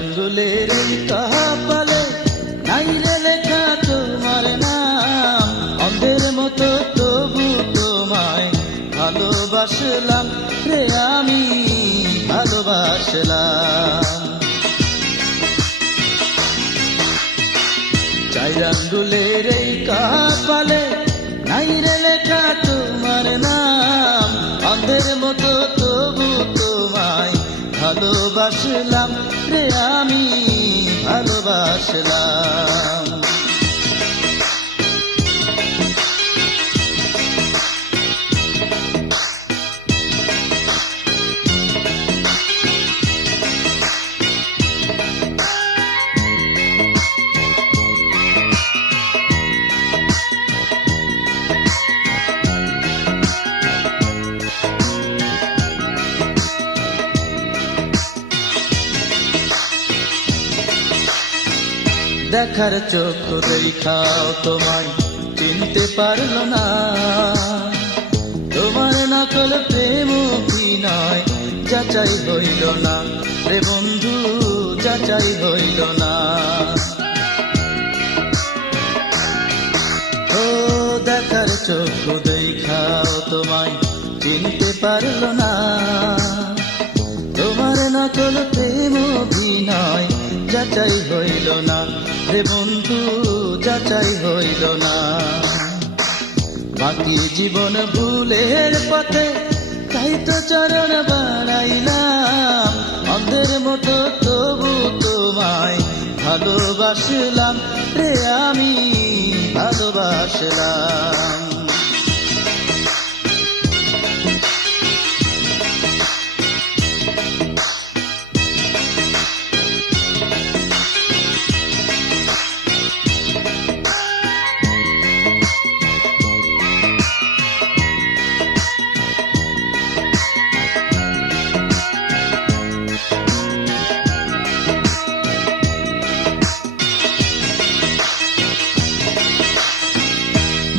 আঙ্গুলের এই কপালে নাই রে লেখা তোমার নাম, অন্ধের মতো তবু তোমায় ভালোবাসলাম রে, আমি ভালোবাসলাম। চার আঙ্গুলের এই কপালে নাই রে লেখা তোমার নাম, অন্ধের মতো তবু তোমায় ভালোবাসলাম রে, আমি ভালোবাসলাম। দেখার চোখ দেখাও তোমায় চিনতে পারলো না, তোমার নকল প্রেম অভিনয় যাচাই হইল না রে বন্ধু, যাচাই হইল না। ও দেখার চোখ দেখাও তোমায় চিনতে পারলো না, তোমার নকল প্রেম অভিনয় যাচাই হইল না রে বন্ধু, যাচাই হইল না। বাকি জীবন ভুলের পথে তাই তো চরণ বাড়াইলাম, অন্ধের মতো তবু তোমায় ভালোবাসলাম রে, আমি ভালোবাসলাম।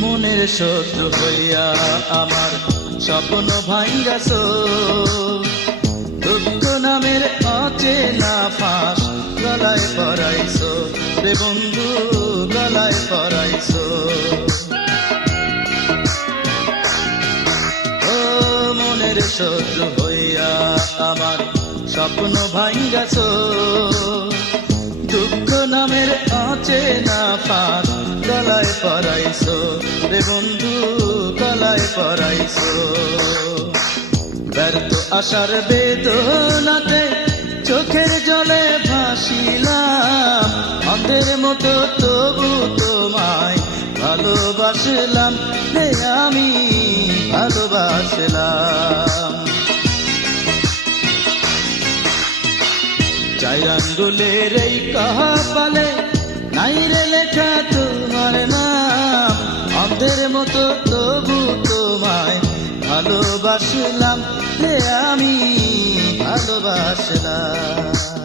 মনের শত্রু হইয়া আমার স্বপ্ন ভাঙ্গাছো, দুঃখ নামের অচেনা ফাঁস গলায় পরাইছো রে বন্ধু, গলায় পরাইছো। ও মনের শত্রু হইয়া আমার স্বপ্ন ভাঙ্গাছো, দুঃখ নামের অচেনা ফাঁস গলায় পরাইছো রে বন্ধু, গলায় পরাইছো। ব্যর্থ আশার বেদনাতে চোখের জলে ভাসিলাম, অন্ধের মতো তবু তোমায় ভালোবাসলাম রে, আমি ভালোবাসলাম। চার আঙ্গুলের এই কপালে নাই রে লেখা তোমার নাম, অন্ধের মতো তবু তোমায় ভালোবাসলাম রে, আমি ভালোবাসলাম।